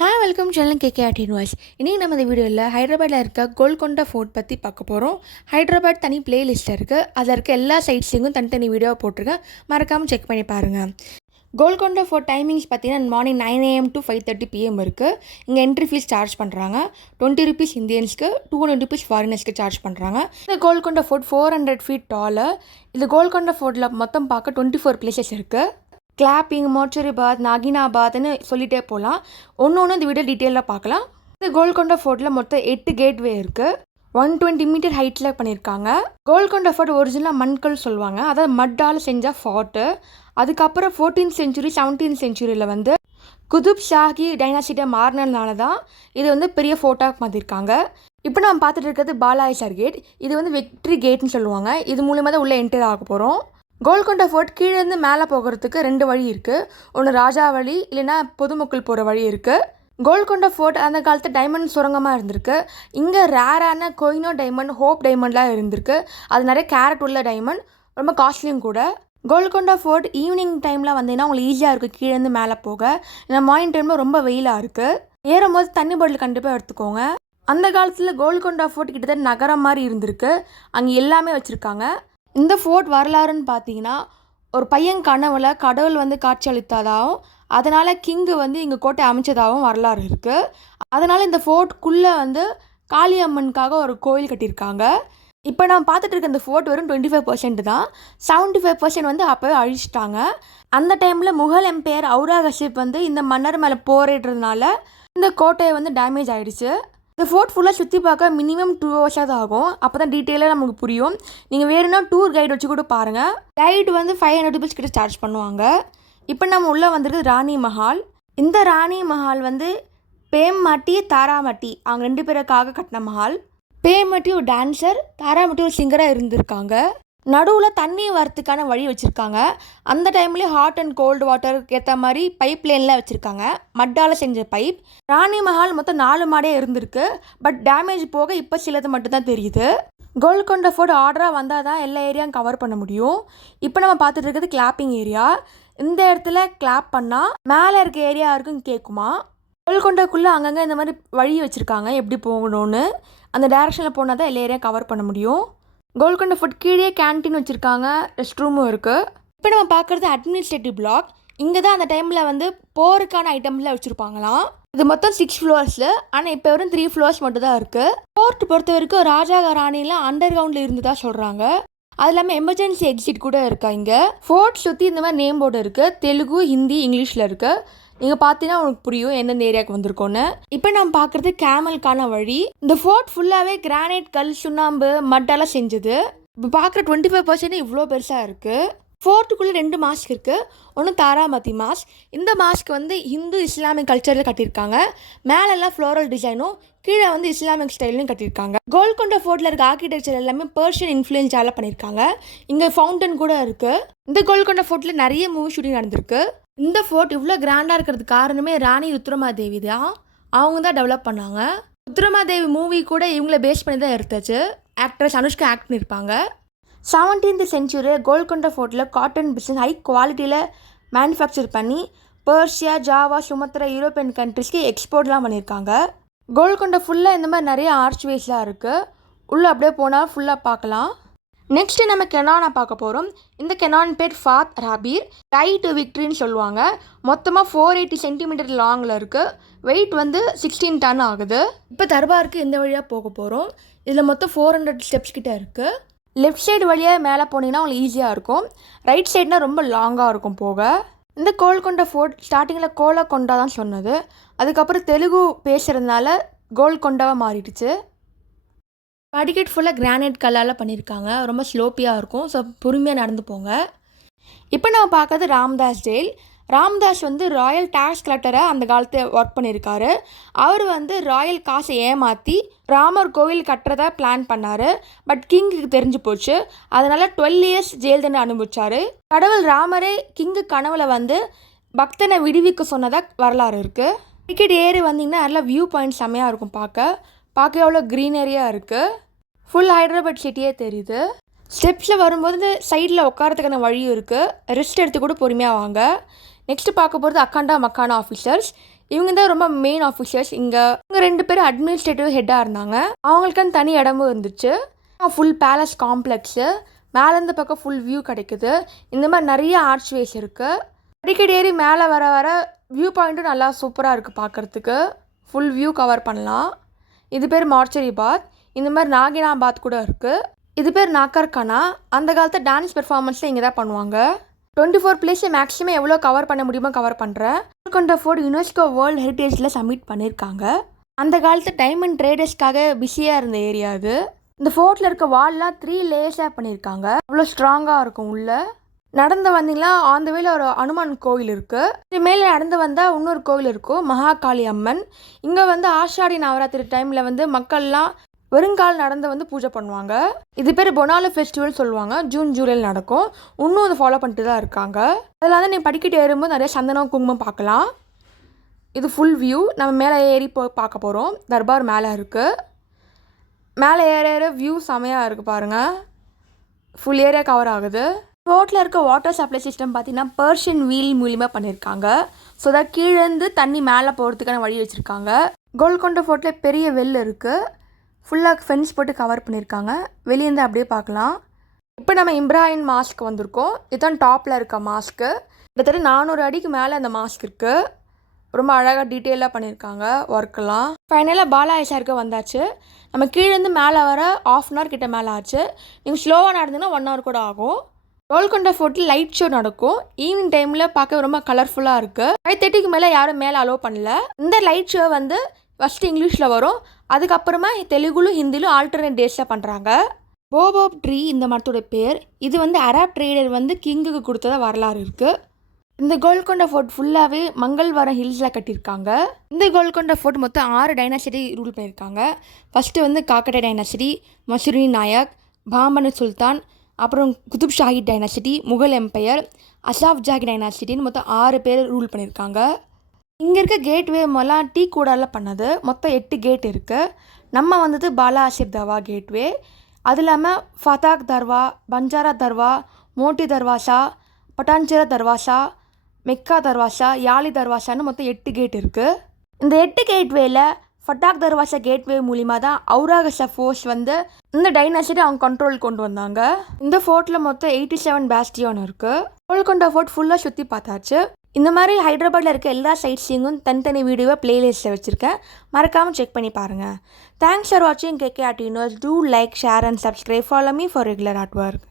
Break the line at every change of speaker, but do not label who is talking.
Hi welcome channel KK Artin voice இன்றைக்கி நம்ம இந்த வீடியோவில் ஹைதராபாத்தில் இருக்க கோல்கொண்டா ஃபோர்ட் பற்றி பார்க்க போகிறோம் ஹைதராபாத் தனி பிளேலிஸ்ட்டில் இருக்குது அதில் இருக்க எல்லா சைட்ஸிங்கும் தனித்தனி வீடியோ போட்டிருக்கேன். மறக்காமல் செக் பண்ணி பாருங்கள் கோல்கொண்டா ஃபோர்ட் டைமிங்ஸ் பார்த்தீங்கன்னா morning nine AM to five thirty PM இருக்குது இங்கே என்ட்ரி ஃபீஸ் சார்ஜ் பண்ணுறாங்க டுவெண்ட்டி ருபீஸ் இந்தியன்ஸ்க்கு டூ ஹண்ட்ரட் ருபீஸ் ஃபாரினர்ஸ்க்கு சார்ஜ் பண்ணுறாங்க இந்த Golconda fort four hundred feet tall இந்த கோல்கொண்டா ஃபோர்ட்டில் மொத்தம் பார்க்க டுவெண்ட்டி ஃபோர் பிளேசஸ் இருக்குது கிளாப்பிங் மோச்சரிபாத் நாகினாபாத்னு சொல்லிட்டே போகலாம் ஒன்று ஒன்று இந்த வீடியோ டீட்டெயிலாக பார்க்கலாம் இந்த கோல்கொண்டா ஃபோர்ட்டில் மொத்தம் எட்டு கேட்வே இருக்குது ஒன் டுவெண்ட்டி மீட்டர் ஹைட்டில் பண்ணியிருக்காங்க கோல்கொண்டா ஃபோர்ட் ஒரிஜினலாக மண்கல் சொல்லுவாங்க. அதாவது மட்டால் செஞ்ச ஃபார்ட்டு அதுக்கப்புறம் ஃபோர்டீன் செஞ்சுரி செவன்டீன் செஞ்சுரியில் வந்து குதுப் ஷாஹி டைனாசிட்டை மாறினதுனால தான் இது வந்து பெரிய ஃபோட்டோக்கு மாற்றிருக்காங்க இப்போ நம்ம பார்த்துட்டு இருக்கிறது பாலாயசர் கேட் இது வந்து வெக்ட்ரி கேட்னு சொல்லுவாங்க. இது மூலியமாக தான் உள்ளே என்டர் ஆக போகிறோம் கோல்கொண்டா ஃபோர்ட் கீழேருந்து மேலே போகிறதுக்கு ரெண்டு வழி இருக்குது ஒன்று ராஜா வழி இல்லைன்னா பொதுமக்கள் போகிற வழி இருக்குது கோல்கொண்டா ஃபோர்ட் அந்த காலத்து டைமண்ட் சுரங்கமாக இருந்திருக்கு. இங்கே ரேரான கொயினோ டைமண்ட் ஹோப் டைமண்ட்லாம் இருந்திருக்கு. அது நிறைய கேரட் உள்ள டைமண்ட் ரொம்ப காஸ்ட்லியும் கூட. கோல்கொண்டா ஃபோர்ட் ஈவினிங் டைமில் வந்தீங்கன்னா உங்களுக்கு ஈஸியாக இருக்குது கீழேருந்து மேலே போக. ஏன்னா மார்னிங் டைமில் ரொம்ப வெயிலாக இருக்குது ஏறும்போது தண்ணி பாட்டில் கண்டிப்பாக எடுத்துக்கோங்க. அந்த காலத்தில் கோல்கொண்டா ஃபோர்ட் கிட்டத்தட்ட நகரம் மாதிரி இருந்திருக்கு. அங்கே எல்லாமே வச்சுருக்காங்க. இந்த ஃபோர்ட் வரலாறுன்னு பார்த்தீங்கன்னா ஒரு பையன் கனவுல கடவுள் வந்து காட்சி அளித்ததாகவும் அதனால் கிங்கு வந்து இங்கே கோட்டை அமைச்சதாகவும் வரலாறு இருக்குது அதனால் இந்த ஃபோர்ட்குள்ளே வந்து காளியம்மனுக்காக ஒரு கோயில் கட்டியிருக்காங்க. இப்போ நான் பார்த்துட்டு இருக்க இந்த ஃபோர்ட் வெறும் டுவெண்ட்டி ஃபைவ் பர்சன்ட் தான். செவன்ட்டி ஃபைவ் பர்சன்ட் வந்து அப்போவே அழிச்சிட்டாங்க. அந்த டைமில் முகல் எம்பையர் அவுராகஷிப் வந்து இந்த மன்னர் மேலே போரிடுறதுனால இந்த கோட்டையை வந்து டேமேஜ் ஆகிடுச்சு இந்த ஃபோர்ட் ஃபுல்லாக சுற்றி பார்க்க மினிமம் டூ ஹவர்ஸாக ஆகும். அப்போ தான் டீட்டெயிலாக நமக்கு புரியும். நீங்கள் வேணும்னா டூர் கைடு வச்சு கூட பாருங்கள் கைடு வந்து ஃபைவ் ஹண்ட்ரட் ருபீஸ் கிட்ட சார்ஜ் பண்ணுவாங்க. இப்போ நம்ம உள்ளே வந்திருக்குது ராணி மஹால். இந்த ராணி மஹால் வந்து பேம்மட்டி தாராமட்டி. அவங்க ரெண்டு பேருக்காக கட்டின மஹால். பேமட்டி ஒரு டான்ஸர் தாராமட்டி ஒரு சிங்கராக இருந்திருக்காங்க. நடுவில் தண்ணி வரத்துக்கான வழி வச்சுருக்காங்க. அந்த டைம்லேயும் ஹாட் அண்ட் கோல்டு வாட்டருக்கு ஏற்ற மாதிரி பைப் லைன்லாம் வச்சுருக்காங்க. மட்டால் செஞ்ச பைப் ராணி மஹால் மொத்தம் நாலு மாடே இருந்திருக்கு. பட் டேமேஜ் போக இப்போ சிலது மட்டும்தான் தெரியுது. கோல்கொண்ட ஃபோர்ட் ஆர்டராக வந்தால் தான் எல்லா ஏரியாவும் கவர் பண்ண முடியும். இப்போ நம்ம பார்த்துட்டு இருக்கிறது கிளாப்பிங் ஏரியா இந்த இடத்துல கிளாப் பண்ணால் மேலே இருக்க ஏரியா இருக்கும் கேட்குமா கோல்கொண்டாக்குள்ளே அங்கங்கே இந்த மாதிரி வழி வச்சுருக்காங்க. எப்படி போகணும்னு. அந்த டேரெக்ஷனில் போனால் தான் எல்லா ஏரியா கவர் பண்ண முடியும். கோல்கொண்ட ஃபுட் கீழே கேன்டீன் வச்சுருக்காங்க ரெஸ்ட் ரூமும் இருக்குது இப்போ நம்ம பார்க்குறது அட்மினிஸ்ட்ரேட்டிவ் பிளாக் இங்கே தான் அந்த டைமில் வந்து போருக்கான ஐட்டம்லாம் வச்சுருப்பாங்களாம். இது மொத்தம் சிக்ஸ் ஃப்ளோர்ஸில் ஆனால் இப்போ வரும் த்ரீ ஃப்ளோர்ஸ் மட்டும் தான் இருக்குது போர்ட் பொறுத்த வரைக்கும் ராஜா ராணிலாம் அண்டர் கிரவுண்டில் இருந்ததா சொல்கிறாங்க அது இல்லாமல் எமர்ஜென்சி எக்ஸிட் கூட இருக்கா இங்கே. ஃபோர்ட் சுற்றி இந்த மாதிரி நேம் போர்டு இருக்குது தெலுங்கு ஹிந்தி இங்கிலீஷில் இருக்குது நீங்கள் பார்த்தீங்கன்னா உனக்கு புரியும் எந்தெந்த ஏரியாவுக்கு வந்திருக்கோன்னு. இப்போ நம்ம பார்க்குறது கேமலுக்கான வழி. இந்த ஃபோர்ட் ஃபுல்லாகவே கிரானைட் கல் சுண்ணாம்பு மட்டெல்லாம் செஞ்சது. இப்போ பார்க்குற டுவெண்ட்டி ஃபைவ் பர்சன்ட் இவ்வளோ பெருசாக இருக்குது ஃபோர்ட்டுக்குள்ளே ரெண்டு மாஸ்க் இருக்குது ஒன்று தாராமதி மாஸ்க் இந்த மாஸ்க் வந்து ஹிந்து இஸ்லாமிக் கல்ச்சரில் கட்டியிருக்காங்க. மேலெல்லாம் ஃப்ளோரல் டிசைனும் கீழே வந்து இஸ்லாமிக் ஸ்டைலையும் கட்டியிருக்காங்க. கோல்கொண்டா ஃபோர்ட்டில் இருக்க ஆர்கிடெக்சர் எல்லாமே பர்ஷியன் இன்ஃப்ளூயன்ஸால் பண்ணியிருக்காங்க. இங்கே ஃபவுண்டன் கூட இருக்குது இந்த கோல்கொண்டா ஃபோர்ட்டில் நிறைய மூவி ஷூட்டிங் நடந்திருக்கு. இந்த ஃபோர்ட் இவ்வளோ கிராண்டாக இருக்கிறதுக்கு காரணமே ராணி ருத்ரமாதேவி தான். அவங்க தான் டெவலப் பண்ணாங்க. ருத்ரமாதேவி மூவி கூட இவங்கள பேஸ் பண்ணி தான் எடுத்தாச்சு. ஆக்ட்ரஸ் அனுஷ்கா ஆக்ட் பண்ணியிருப்பாங்க செவன்டீன்த் செஞ்சுரி கோல்கொண்டா ஃபோர்ட்டில் காட்டன் பிஸ்னஸ் ஹை குவாலிட்டியில் மேனுஃபேக்சர் பண்ணி பர்ஷியா ஜாவா சுமத்ரா யூரோப்பியன் கண்ட்ரிஸ்க்கு எக்ஸ்போர்ட்லாம் பண்ணியிருக்காங்க கோல்கொண்டா ஃபுல்லாக இந்த மாதிரி நிறைய ஆர்ச்வேஸ்லாம் இருக்குது உள்ளே அப்படியே போனால் ஃபுல்லாக பார்க்கலாம். நெக்ஸ்ட்டு நம்ம கெனானை பார்க்க போகிறோம் இந்த கெனான் பேர் ஃபாத் ராபீர். டை டு விக்ட்ரின்னு சொல்லுவாங்க. மொத்தமாக ஃபோர் எயிட்டி சென்டிமீட்டர் லாங்கில் இருக்குது வெயிட் வந்து சிக்ஸ்டீன் டன் ஆகுது. இப்போ தர்பாருக்கு இந்த வழியாக போக போகிறோம் இதில் மொத்தம் ஃபோர் ஹண்ட்ரட் ஸ்டெப்ஸ் கிட்ட இருக்குது லெஃப்ட் சைடு வழியாக மேலே போனீங்கன்னா உங்களுக்கு ஈஸியாக இருக்கும். ரைட் சைடுனால் ரொம்ப லாங்காக இருக்கும் போக. இந்த கோல்கொண்டா ஃபோர்ட் ஸ்டார்டிங்கில் கோலா கொண்டா தான் சொன்னது. அதுக்கப்புறம் தெலுங்கு பேசுகிறதுனால கோல்கொண்டாவாக மாறிடுச்சு. படிக்கட் ஃபுல்லாக கிரானைட் கல்லால் பண்ணியிருக்காங்க ரொம்ப ஸ்லோப்பியாக இருக்கும். ஸோ பொறுமையாக நடந்து போங்க. இப்போ நம்ம பார்க்கறது ராம்தாஸ் ஜெயில் ராம்தாஸ் வந்து ராயல் டேக்ஸ் கலெக்டராக அந்த காலத்து ஒர்க் பண்ணியிருக்காரு அவர் வந்து ராயல் காசை ஏமாற்றி ராமர் கோவில் கட்டுறதா பிளான் பண்ணார். பட் கிங்குக்கு தெரிஞ்சு போச்சு. அதனால் டுவெல் இயர்ஸ் ஜெயில் தண்டனை அனுபவிச்சார். கடவுள் ராமரே கிங்கு கனவுல வந்து பக்தனை விடுவிக்க சொன்னதாக வரலாறு இருக்குது டிக்கெட் ஏறி வந்தீங்கன்னா நல்லா வியூ பாயிண்ட் செம்மையாக இருக்கும் பார்க்க. பார்க்க எவ்வளோ க்ரீனரியாக இருக்குது ஃபுல் ஹைதராபாத் சிட்டியே தெரியுது. ஸ்டெப்ஸில் வரும்போது சைடில் உட்காரத்துக்கான வழியும் இருக்குது ரெஸ்ட் எடுத்து கூட பொறுமையாக வாங்க. நெக்ஸ்ட்டு பார்க்க போகிறது அக்காண்டா மக்கானா ஆஃபீஸர்ஸ் இவங்க தான் ரொம்ப மெயின் ஆஃபீஸர்ஸ் இங்கே இவங்க ரெண்டு பேரும் அட்மினிஸ்ட்ரேட்டிவ் ஹெட்டாக இருந்தாங்க. அவங்களுக்குன்னு தனி இடமும் இருந்துச்சு. ஃபுல் பேலஸ் காம்ப்ளெக்ஸு மேலேருந்து பக்கம் ஃபுல் வியூ கிடைக்குது. இந்த மாதிரி நிறைய ஆர்ச் வேஸ் இருக்குது அடிக்கடி ஏறி மேலே வர வர வியூ பாயிண்ட்டும் நல்லா சூப்பராக இருக்குது பார்க்குறதுக்கு. ஃபுல் வியூ கவர் பண்ணலாம். இது பேர் மார்ச்சரி பாத். இந்த மாதிரி நாகினா பாத் கூட இருக்குது இது பேர் நாக்கர்கானா அந்த காலத்து டான்ஸ் பெர்ஃபார்மன்ஸில் இங்கே தான் பண்ணுவாங்க. டுவெண்ட்டி ஃபோர் பிளேஸை மேக்ஸிமம் எவ்வளோ கவர் பண்ண முடியுமோ கவர் பண்ணுறேன் கொண்ட ஃபோர்ட் யுனெஸ்கோ வேர்ல்டு ஹெரிட்டேஜில் சப்மிட் பண்ணியிருக்காங்க அந்த காலத்து டைமண்ட் ட்ரேடர்ஸ்க்காக பிஸியாக இருந்த ஏரியா அது. இந்த ஃபோர்ட்டில் இருக்க வால்லாம் த்ரீ லேயர்ஸாக பண்ணியிருக்காங்க அவ்வளோ ஸ்ட்ராங்காக இருக்கும் உள்ளே. நடந்து வந்தீங்களா? ஆன் த வேல ஒரு அனுமான் கோவில் இருக்குது இது மேலே நடந்து வந்தால் இன்னொரு கோவில் இருக்கும் மகாகாளி அம்மன். இங்கே வந்து ஆஷாடி நவராத்திரி டைமில் வந்து மக்கள்லாம் வெறுங்கால் நடந்து வந்து பூஜை பண்ணுவாங்க. இது பேர் பொனாலு ஃபெஸ்டிவல் சொல்லுவாங்க. ஜூன் ஜூலையில் நடக்கும். இன்னும் அதை ஃபாலோ பண்ணிட்டு தான் இருக்காங்க. அதில் வந்து நீங்கள் படிக்கட்டு ஏறும்போது நிறைய சந்தனம் குங்குமம் பார்க்கலாம். இது ஃபுல் வியூ நம்ம மேலே ஏறி போ பார்க்க போகிறோம் தர்பார் மேலே இருக்குது மேலே ஏற ஏற வியூ செமையாக இருக்குது பாருங்கள் ஃபுல் ஏரியா கவர் ஆகுது. ரோட்டில் இருக்க வாட்டர் சப்ளை சிஸ்டம் பார்த்தீங்கன்னா பர்ஷியன் வீல் மூலிமா பண்ணியிருக்காங்க ஸோ that கீழேருந்து தண்ணி மேலே போகிறதுக்கான வழி வச்சுருக்காங்க. கோல்கொண்ட ஃபோர்ட்டில் பெரிய வெல் இருக்குது ஃபுல்லாக ஃபென்ஸ் போட்டு கவர் பண்ணியிருக்காங்க வெளியேருந்து அப்படியே பார்க்கலாம் இப்போ நம்ம இம்ராயின் மாஸ்க் வந்திருக்கோம். இதுதான் டாப்பில் இருக்க மாஸ்க்கு கிட்டத்தட்ட நானூறு அடிக்கு மேலே அந்த மாஸ்க் இருக்குது ரொம்ப அழகாக டீட்டெயிலாக பண்ணியிருக்காங்க ஒர்க்கெல்லாம் ஃபைனலாக பாலாயிஷாருக்கு வந்தாச்சு. நம்ம கீழேருந்து மேலே வர ஆஃப் அன் ஹவர் கிட்ட மேலே ஆச்சு. நீங்கள் ஸ்லோவாக நடந்தீங்கன்னா ஒன் ஹவர் கூட ஆகும். கோல்கொண்டா ஃபோர்ட்டில் லைட் ஷோ நடக்கும். ஈவினிங் டைமில் பார்க்க ரொம்ப கலர்ஃபுல்லாக இருக்குது ஃபைவ் தேர்ட்டிக்கு மேலே யாரும் மேலே அலோவ் பண்ணல. இந்த லைட் ஷோ வந்து ஃபஸ்ட்டு இங்கிலீஷில் வரும். அதுக்கப்புறமா தெலுங்குலும் ஹிந்திலும் ஆல்டர்னேட் டேஸில் பண்ணுறாங்க போபாப் ட்ரீ இந்த மரத்தோட பேர். இது வந்து அராப் ட்ரேடர் வந்து கிங்குக்கு கொடுத்தத வரலாறு இருக்குது இந்த கோல்கொண்டா ஃபோர்ட் ஃபுல்லாகவே மங்கள்வாரம் ஹில்ஸில் கட்டியிருக்காங்க. இந்த கோல்கொண்டா ஃபோர்ட் மொத்தம் ஆறு டைனாசிட்டி ரூல் பண்ணியிருக்காங்க. ஃபஸ்ட்டு வந்து காக்கடை டைனாசிட்டி மசூரி நாயக் பாமன சுல்தான் அப்புறம் குதுப் ஷாஹி டைனாசிட்டி முகல் எம்பையர் அசாஃப் ஜாகி டைனாசிட்டின்னு மொத்தம் ஆறு பேர் ரூல் பண்ணியிருக்காங்க. இங்கே இருக்க கேட்வே எல்லாம் டீ கூடால பண்ணது. மொத்தம் எட்டு கேட் இருக்குது நம்ம வந்தது பாலா ஆசிப் தர்வா கேட்வே. அது இல்லாமல் ஃபதாக் தர்வா பஞ்சாரா தர்வா மோட்டி தர்வாசா பட்டான்சிரா தர்வாசா மெக்கா தர்வாசா யாலி தர்வாசான்னு மொத்தம் எட்டு கேட் இருக்குது இந்த எட்டு கேட்வேயில் ஃபட்டாக் தர்வாசா கேட்வே மூலிமா தான் அவுராகச ஃபோர்ஸ் வந்து இந்த டைனாசிட்டி அவங்க கண்ட்ரோல் கொண்டு வந்தாங்க. இந்த ஃபோர்ட்டில் மொத்தம் எயிட்டி செவன் பேஸ்டியான் இருக்குது கோல்கொண்டா ஃபோர்ட் ஃபுல்லாக சுற்றி பார்த்தாச்சு. இந்த மாதிரி ஹைதராபாத்தில் இருக்க எல்லா சைட்ஸிங்கும் தனித்தனி வீடியோவை பிளேலிஸ்ட்டில் வச்சுருக்கேன். மறக்காமல் செக் பண்ணி பாருங்கள் தேங்க்ஸ் ஃபார் வாட்சிங் KK Artinos do like share and subscribe follow me for regular art work